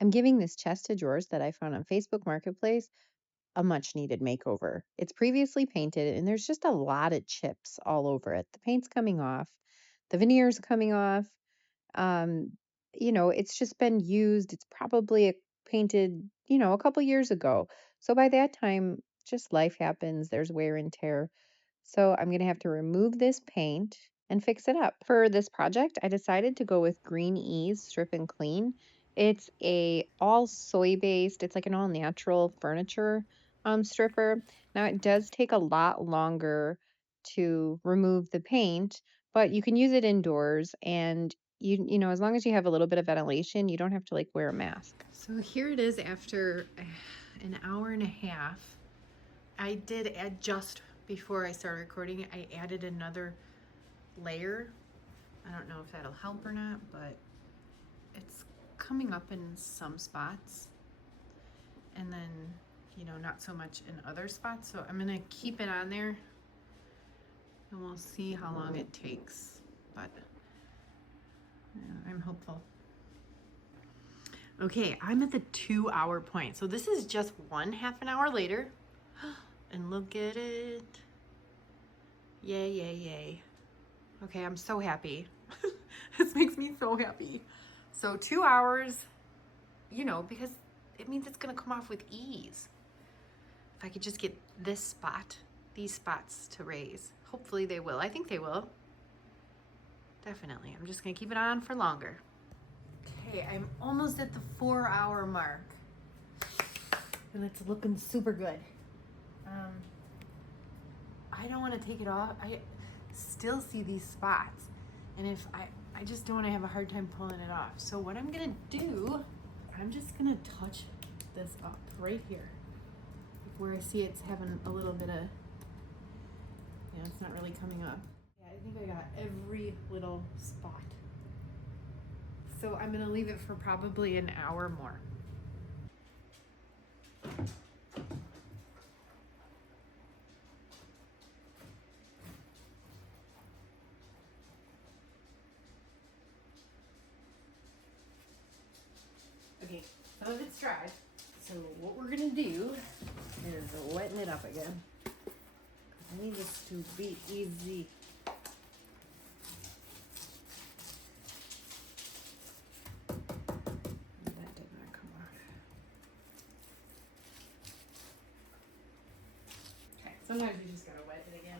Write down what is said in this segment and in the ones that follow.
I'm giving this chest of drawers that I found on Facebook Marketplace a much needed makeover. It's previously painted and there's just a lot of chips all over it. The paint's coming off, the veneer's coming off. Um, it's just been used. It's probably painted, a couple years ago. So by that time, just life happens. There's wear and tear. So I'm going to have to remove this paint and fix it up. For this project, I decided to go with Green Ease Strip and Clean. It's a all soy based, it's like an all natural furniture stripper. Now it does take a lot longer to remove the paint, but you can use it indoors and as long as you have a little bit of ventilation, you don't have to like wear a mask. So here it is after an hour and a half. I did add just before I started recording, I added another layer. I don't know if that'll help or not, but it's coming up in some spots and then, not so much in other spots. So I'm gonna keep it on there and we'll see how long it takes. But I'm hopeful. Okay, I'm at the 2 hour point. So this is just one half an hour later. And look at it. Yay, yay, yay. Okay, I'm so happy. This makes me so happy. So 2 hours, because it means it's gonna come off with ease. If I could just get these spots to raise. Hopefully they will. I think they will. Definitely. I'm just gonna keep it on for longer. Okay, I'm almost at the 4 hour mark. And it's looking super good. I don't want to take it off. I still see these spots. And if I just don't want to have a hard time pulling it off. So what I'm going to do, I'm just going to touch this up right here. Where I see it's having a little bit of, it's not really coming up. Yeah, I think I got every little spot. So I'm going to leave it for probably an hour more. Okay, some of it's dry. So what we're gonna do is wetting it up again. I need this to be easy. That did not come off. Okay, sometimes you just gotta wet it again.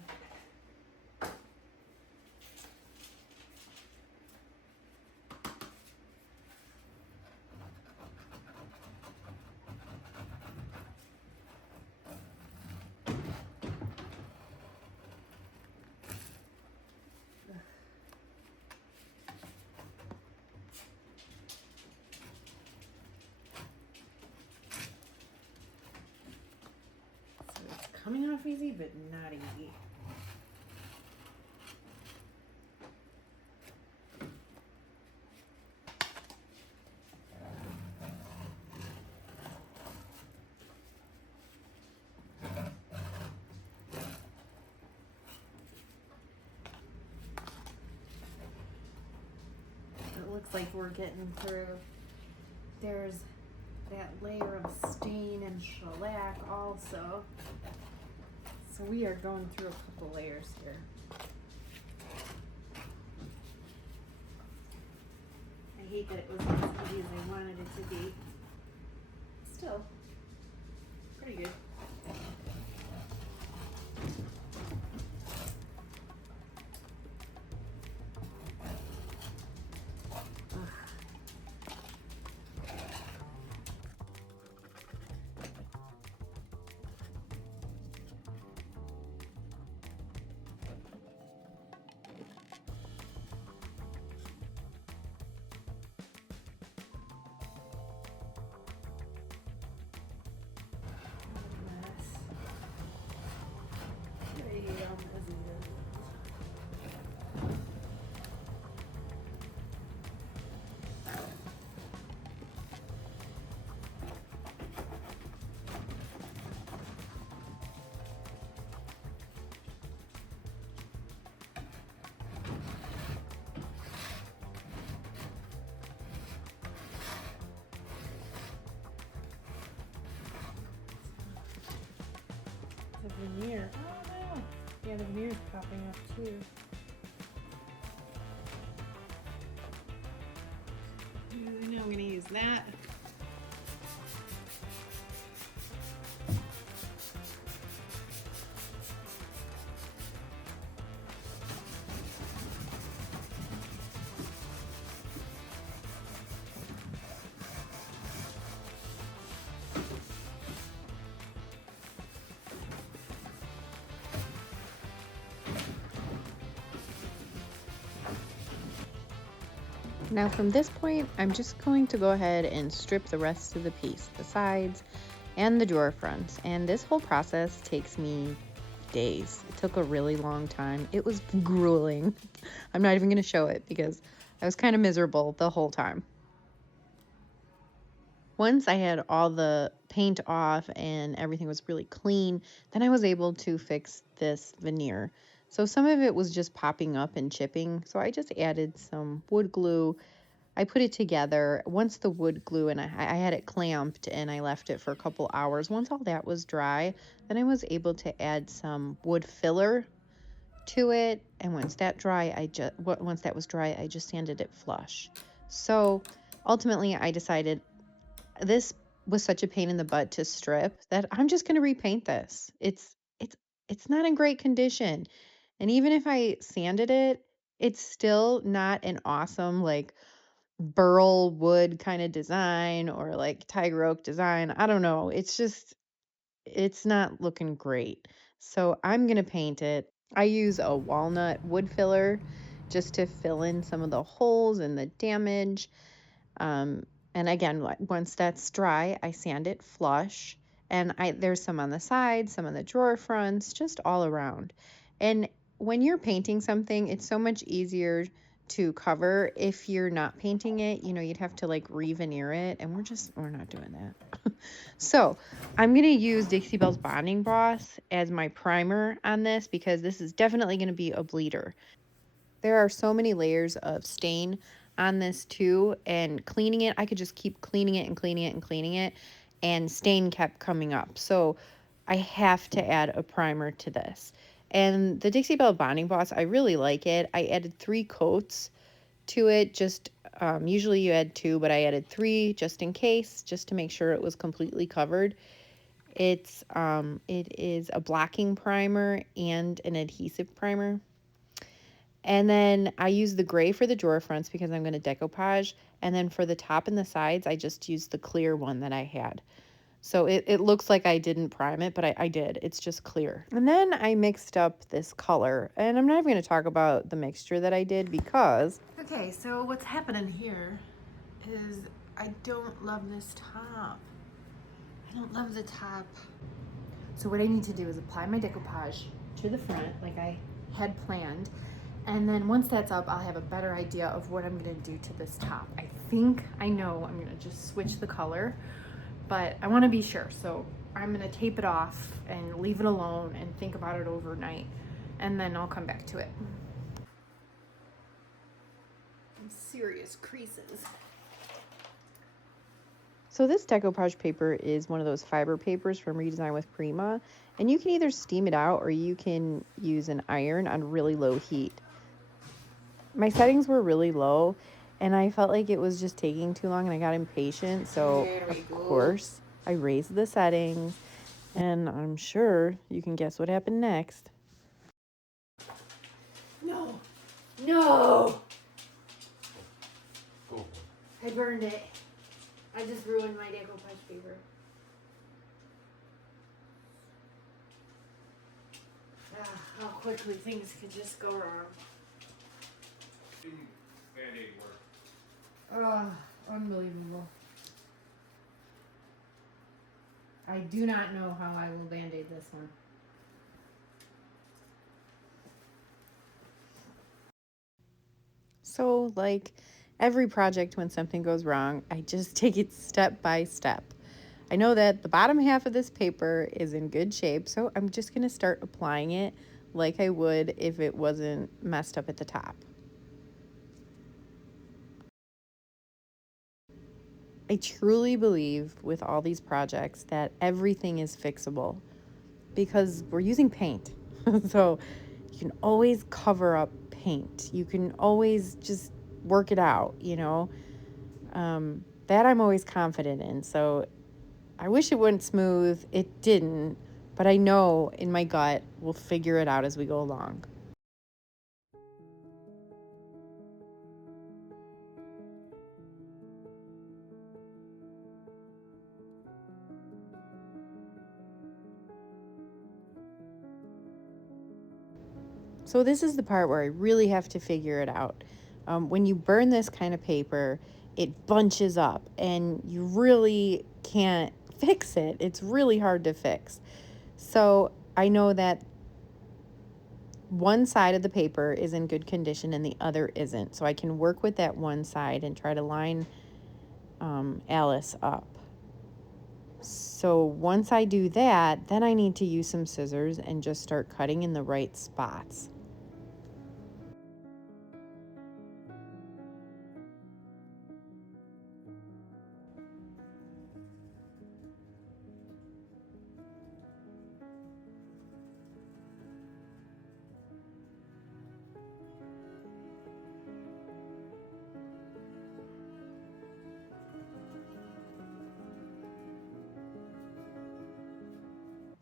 So it's coming off easy, but not easy. It looks like we're getting through. There's that layer of stain and shellac also. So we are going through a couple layers here. I hate that it was not as easy as I wanted it to be. Still, pretty good. veneer. Oh no. Yeah, the veneer's popping up too. Now I'm gonna use that. Now from this point, I'm just going to go ahead and strip the rest of the piece, the sides and the drawer fronts. And this whole process takes me days. It took a really long time. It was grueling. I'm not even going to show it because I was kind of miserable the whole time. Once I had all the paint off and everything was really clean, then I was able to fix this veneer. So some of it was just popping up and chipping. So I just added some wood glue. I put it together. Once the wood glue, and I had it clamped and I left it for a couple hours. Once all that was dry, then I was able to add some wood filler to it. And once that was dry, I just sanded it flush. So ultimately I decided this was such a pain in the butt to strip that I'm just going to repaint this. It's not in great condition. And even if I sanded it, it's still not an awesome like burl wood kind of design or like tiger oak design. I don't know. It's not looking great. So I'm going to paint it. I use a walnut wood filler just to fill in some of the holes and the damage. Um, and again, once that's dry, I sand it flush. And there's some on the sides, some on the drawer fronts, just all around. And when you're painting something, it's so much easier to cover. If you're not painting it, you'd have to like re-veneer it, and we're not doing that. So I'm going to use Dixie Belle's bonding broth as my primer on this because this is definitely going to be a bleeder. There are so many layers of stain on this too, and cleaning it, I could just keep cleaning it and cleaning it and cleaning it, and stain kept coming up. So I have to add a primer to this. And the Dixie Belle Bonding Boss, I really like it. I added 3 coats to it. Just usually you add 2, but I added 3 just in case, just to make sure it was completely covered. It is a blocking primer and an adhesive primer. And then I use the gray for the drawer fronts because I'm going to decoupage. And then for the top and the sides, I just used the clear one that I had. So it looks like I didn't prime it, but I did. It's just clear. And then I mixed up this color. And I'm not even going to talk about the mixture that I did because... Okay, so what's happening here is I don't love this top. I don't love the top. So what I need to do is apply my decoupage to the front like I had planned. And then once that's up, I'll have a better idea of what I'm gonna do to this top. I think I know I'm gonna just switch the color, but I wanna be sure. So I'm gonna tape it off and leave it alone and think about it overnight. And then I'll come back to it. Some serious creases. So this decoupage paper is one of those fiber papers from Redesign with Prima, and you can either steam it out or you can use an iron on really low heat. My settings were really low, and I felt like it was just taking too long, and I got impatient, so of course I raised the settings, and I'm sure you can guess what happened next. No, no! I burned it. I just ruined my decoupage paper. How quickly things can just go wrong. Band-aid work. Unbelievable. I do not know how I will band-aid this one. So, like every project, when something goes wrong, I just take it step by step. I know that the bottom half of this paper is in good shape, so I'm just going to start applying it like I would if it wasn't messed up at the top. I truly believe with all these projects that everything is fixable. because we're using paint. So you can always cover up paint. You can always just work it out, you know. That I'm always confident in. So I wish it went smooth. It didn't, but I know in my gut we'll figure it out as we go along. So this is the part where I really have to figure it out. When you burn this kind of paper, it bunches up and you really can't fix it. It's really hard to fix. So I know that one side of the paper is in good condition and the other isn't. So I can work with that one side and try to line Alice up. So once I do that, then I need to use some scissors and just start cutting in the right spots.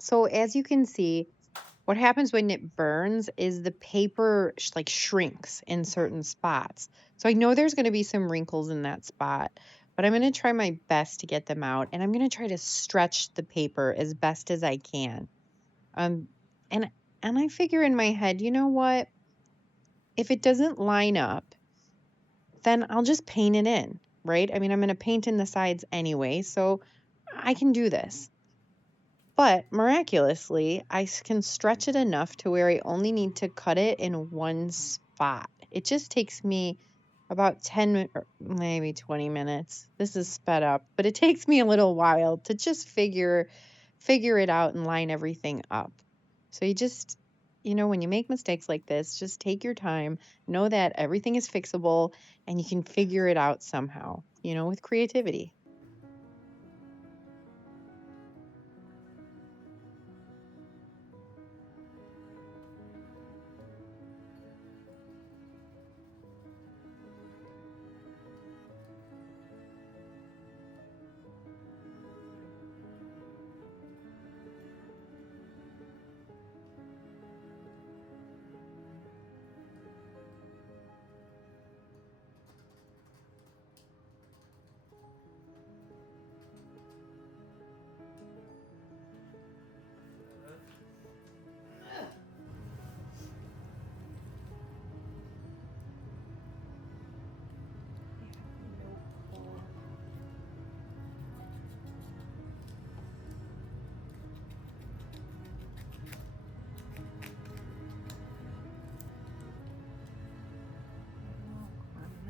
So as you can see, what happens when it burns is the paper like shrinks in certain spots. So I know there's going to be some wrinkles in that spot, but I'm going to try my best to get them out, and I'm going to try to stretch the paper as best as I can. Um and and I figure in my head, you know what? If it doesn't line up, then I'll just paint it in, right? I mean, I'm going to paint in the sides anyway, so I can do this. But miraculously, can stretch it enough to where I only need to cut it in one spot. It just takes me about 10 or maybe 20 minutes. This is sped up, but it takes me a little while to just figure it out and line everything up. So you just, when you make mistakes like this, just take your time, know that everything is fixable and you can figure it out somehow, with creativity.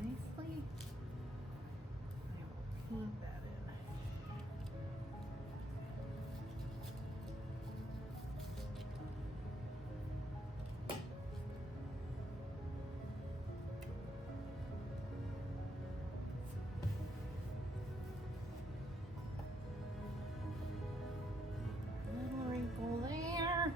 Nicely. I will paint that in. Little wrinkle there.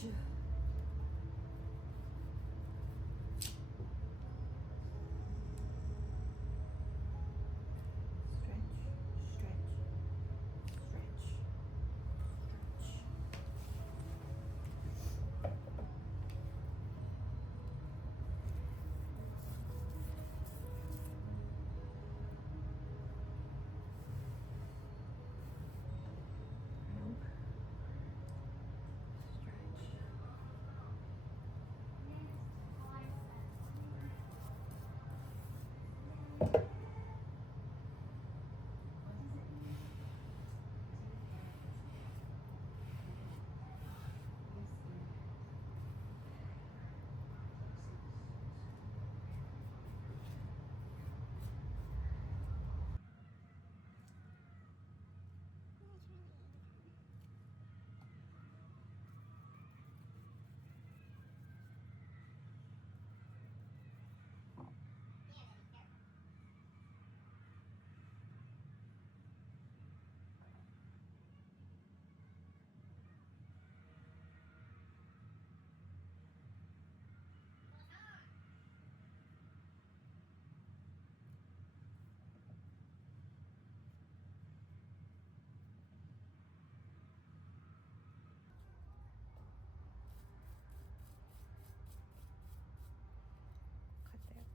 Stretch.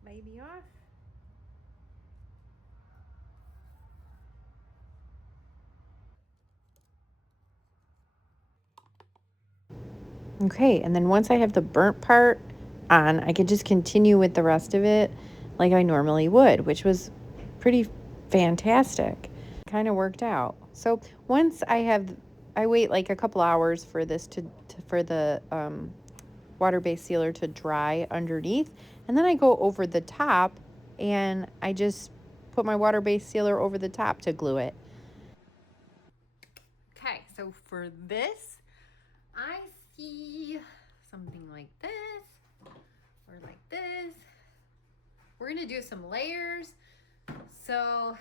baby off. Okay, and then once I have the burnt part on, I can just continue with the rest of it like I normally would, which was pretty fantastic. Kind of worked out. So once I wait like a couple hours for this for the water-based sealer to dry underneath, and then I go over the top and I just put my water-based sealer over the top to glue it. Okay, so for this, I see something like this or like this. We're gonna do some layers, so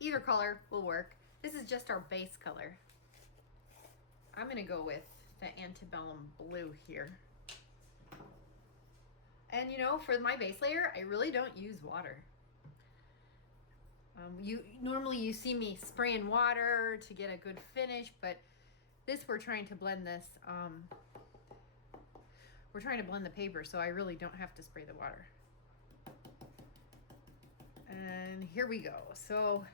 either color will work. This is just our base color. I'm gonna go with the antebellum blue here. And you know, for my base layer, I really don't use water. Normally you see me spraying water to get a good finish, but we're trying to blend this. We're trying to blend the paper, so I really don't have to spray the water. And here we go. So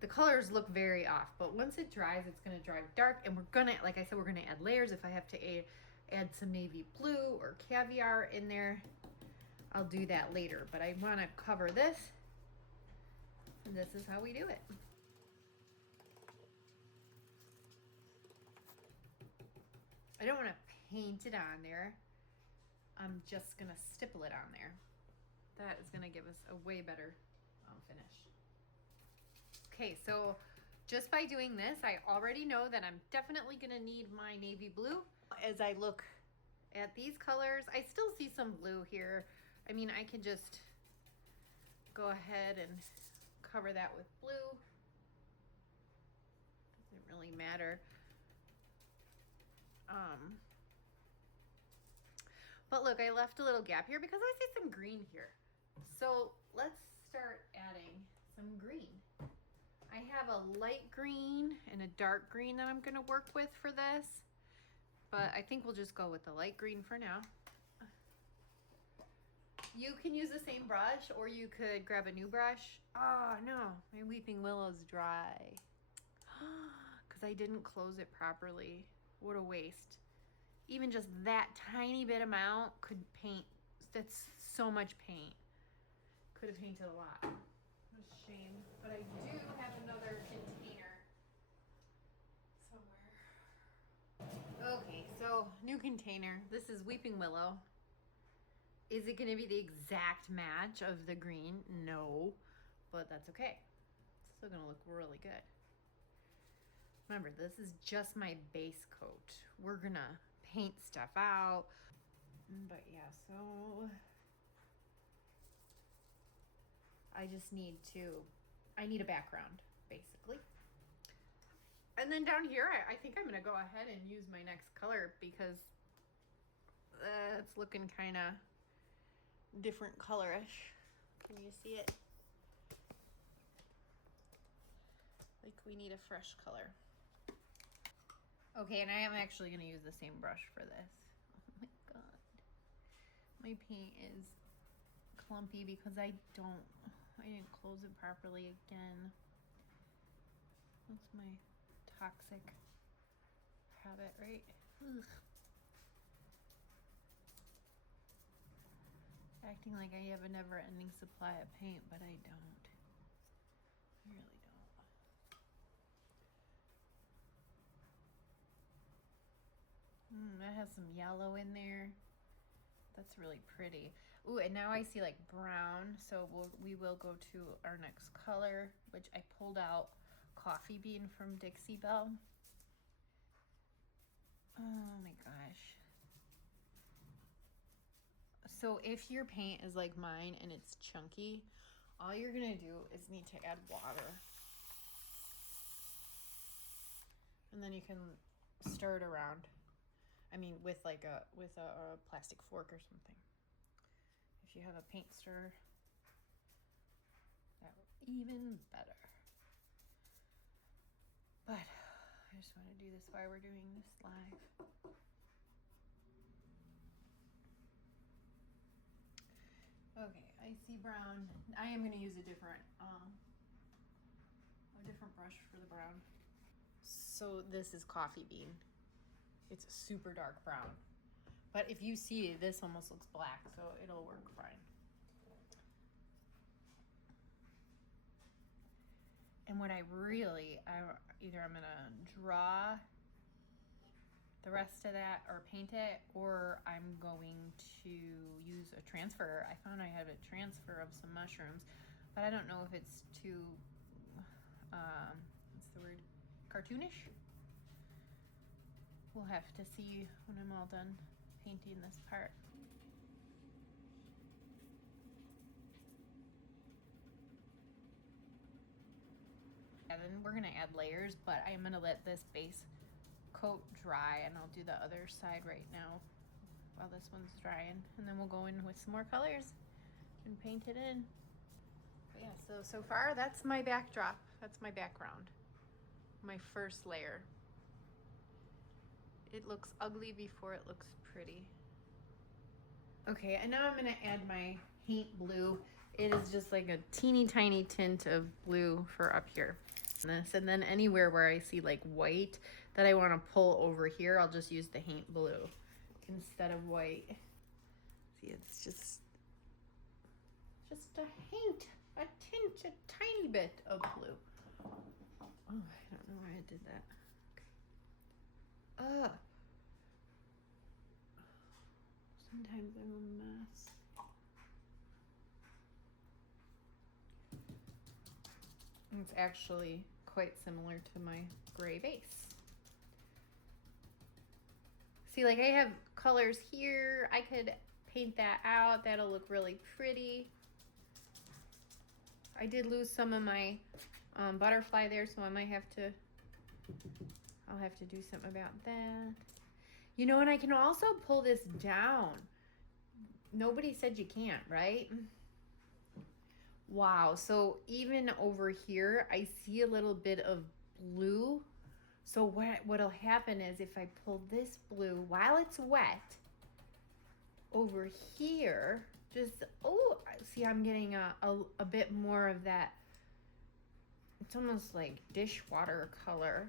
the colors look very off, but once it dries, it's gonna dry dark, and we're gonna, like I said, we're gonna add layers. If I have to add some navy blue or caviar in there, I'll do that later, but I wanna cover this, and this is how we do it. I don't wanna paint it on there. I'm just gonna stipple it on there. That is gonna give us a way better finish. Okay, so just by doing this, I already know that I'm definitely gonna need my navy blue. As I look at these colors, I still see some blue here. I mean, I can just go ahead and cover that with blue. Doesn't really matter. But look, I left a little gap here because I see some green here. So let's start adding some green. I have a light green and a dark green that I'm gonna work with for this, but I think we'll just go with the light green for now. You can use the same brush, or you could grab a new brush. Oh no, my weeping willow's dry. Because I didn't close it properly. What a waste. Even just that tiny bit amount could paint. That's so much paint. Could have painted a lot. What a shame. But I do have another container somewhere. Okay, so new container. This is weeping willow. Is it going to be the exact match of the green? No, but that's okay. It's still going to look really good. Remember, this is just my base coat. We're going to paint stuff out. But yeah, so I just need I need a background, basically. And then down here, I think I'm going to go ahead and use my next color because it's looking kind of different colorish. Can you see it? Like we need a fresh color. Okay, and I am actually going to use the same brush for this. Oh my god. My paint is clumpy because I didn't close it properly again. That's my toxic habit, right? Ugh. Acting like I have a never-ending supply of paint, but I don't. I really don't. That has some yellow in there. That's really pretty. Ooh, and now I see like brown, so we will go to our next color, which I pulled out Coffee Bean from Dixie Belle. Oh my gosh. So if your paint is like mine and it's chunky, all you're gonna do is need to add water. And then you can stir it around. I mean, with a plastic fork or something. If you have a paint stirrer, that will even better. But I just want to do this while we're doing this live. icy brown. I am gonna use a different brush for the brown. So this is coffee bean. It's super dark brown. But if you see, this almost looks black, so it'll work fine. And what either I'm gonna draw the rest of that or paint it, or I'm going to use a transfer. I found I had a transfer of some mushrooms, but I don't know if it's too, what's the word, cartoonish? We'll have to see when I'm all done painting this part. And then we're gonna add layers, but I'm gonna let this base coat dry, and I'll do the other side right now while this one's drying, and then we'll go in with some more colors and paint it in. But yeah, so far that's my backdrop. That's my background, my first layer. It looks ugly before it looks pretty. Okay, and now I'm gonna add my paint blue. It is just like a teeny tiny tint of blue for up here. And then anywhere where I see like white that I want to pull over here, I'll just use the paint blue instead of white. See, it's just a hint, a tint, a tiny bit of blue. Oh, I don't know why I did that. Sometimes I'm a mess. It's actually quite similar to my gray base. See, like I have colors here. I could paint that out. That'll look really pretty. I did lose some of my butterfly there, so I might have to, I'll have to do something about that. You know, and I can also pull this down. Nobody said you can't, right? Wow, so even over here, I see a little bit of blue. So what'll happen is if I pull this blue while it's wet over here, just, oh, see, I'm getting a bit more of that. It's almost like dishwater color.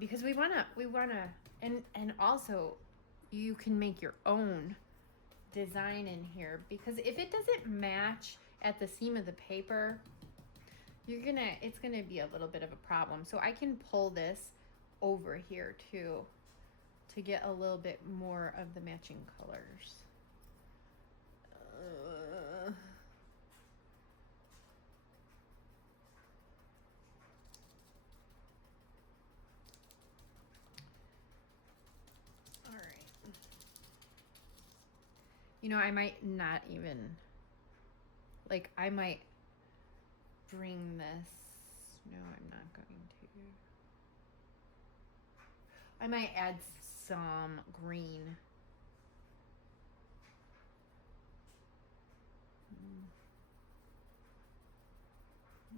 Because we wanna, and also you can make your own design in here, because if it doesn't match at the seam of the paper, it's gonna be a little bit of a problem. So I can pull this over here too to get a little bit more of the matching colors. All right. You know, I might not even, like, I might bring this. No, I'm not going to. I might add some green.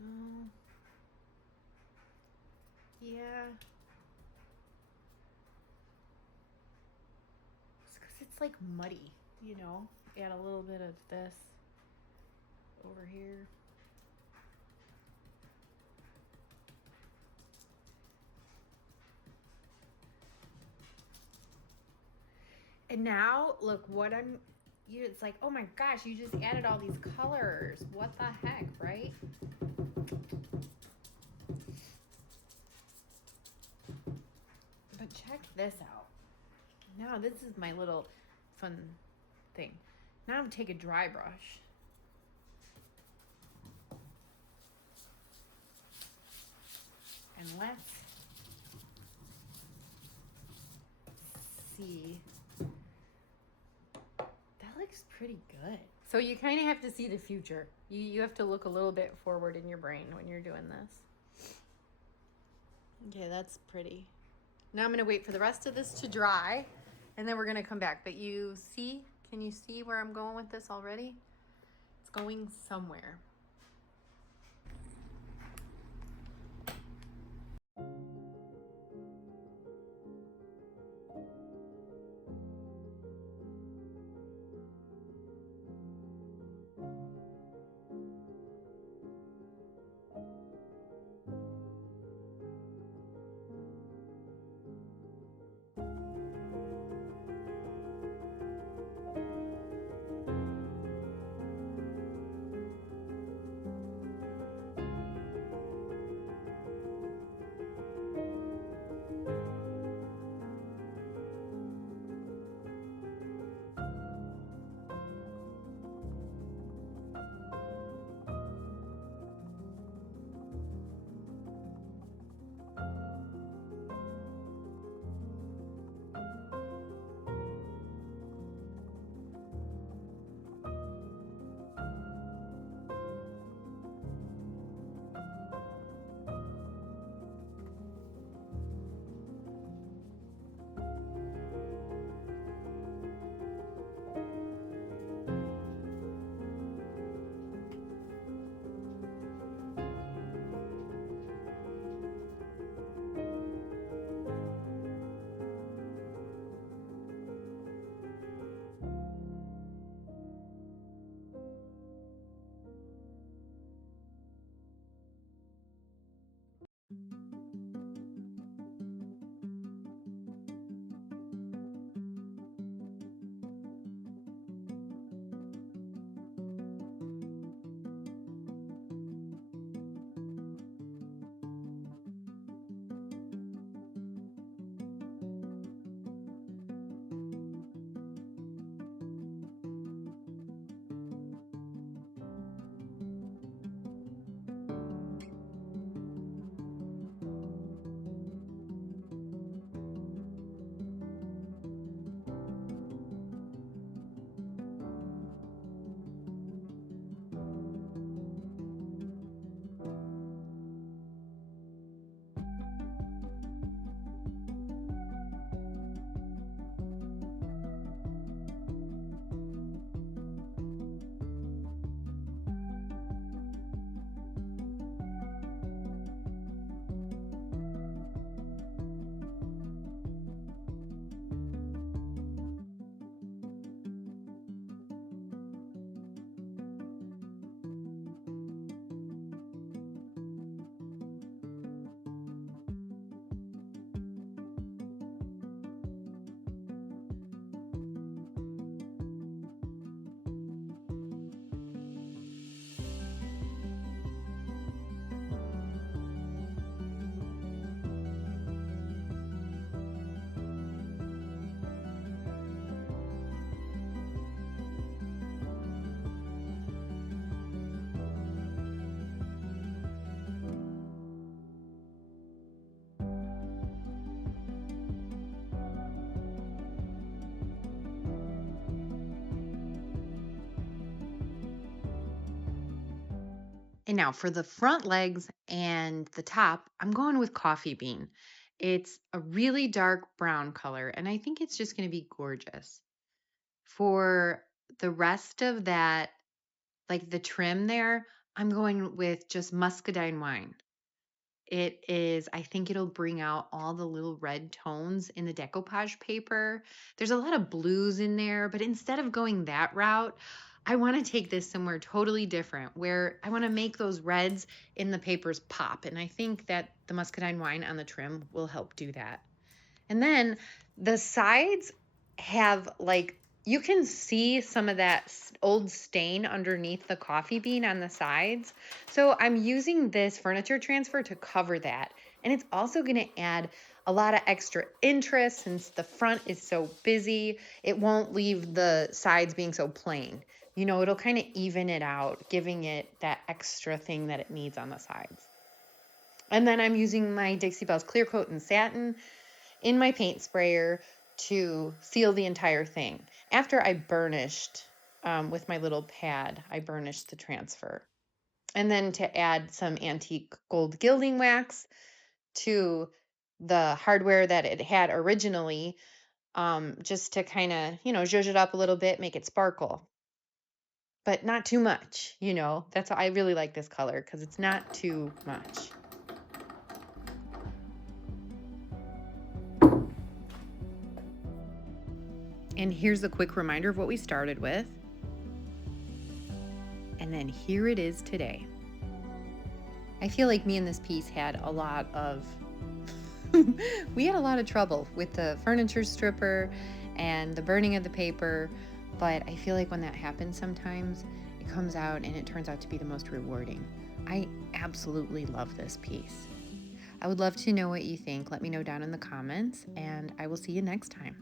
No. Yeah. It's because it's like muddy, you know? Add a little bit of this over here. And now, look, it's like, oh my gosh, you just added all these colors. What the heck, right? But check this out. Now this is my little fun thing. Now I'm gonna take a dry brush. And let's see. That looks pretty good. So you kind of have to see the future. You have to look a little bit forward in your brain when you're doing this. Okay, that's pretty. Now I'm gonna wait for the rest of this to dry, and then we're gonna come back. But can you see where I'm going with this already? It's going somewhere. And now for the front legs and the top, I'm going with coffee bean. It's a really dark brown color, and I think it's just going to be gorgeous. For the rest of that, like the trim there, I'm going with just muscadine wine. It is, I think it'll bring out all the little red tones in the decoupage paper. There's a lot of blues in there, but instead of going that route, I want to take this somewhere totally different where I want to make those reds in the papers pop. And I think that the muscadine wine on the trim will help do that. And then the sides have like, you can see some of that old stain underneath the coffee bean on the sides. So I'm using this furniture transfer to cover that. And it's also going to add a lot of extra interest since the front is so busy. It won't leave the sides being so plain. You know, it'll kind of even it out, giving it that extra thing that it needs on the sides. And then I'm using my Dixie Belle's Clear Coat and Satin in my paint sprayer to seal the entire thing. After I burnished with my little pad, I burnished the transfer. And then to add some antique gold gilding wax to the hardware that it had originally, just to kind of, zhuzh it up a little bit, make it sparkle. But not too much, That's why I really like this color because it's not too much. And here's a quick reminder of what we started with. And then here it is today. I feel like me and this piece had a lot of we had a lot of trouble with the furniture stripper and the burning of the paper, but I feel like when that happens sometimes, it comes out and it turns out to be the most rewarding. I absolutely love this piece. I would love to know what you think. Let me know down in the comments, and I will see you next time.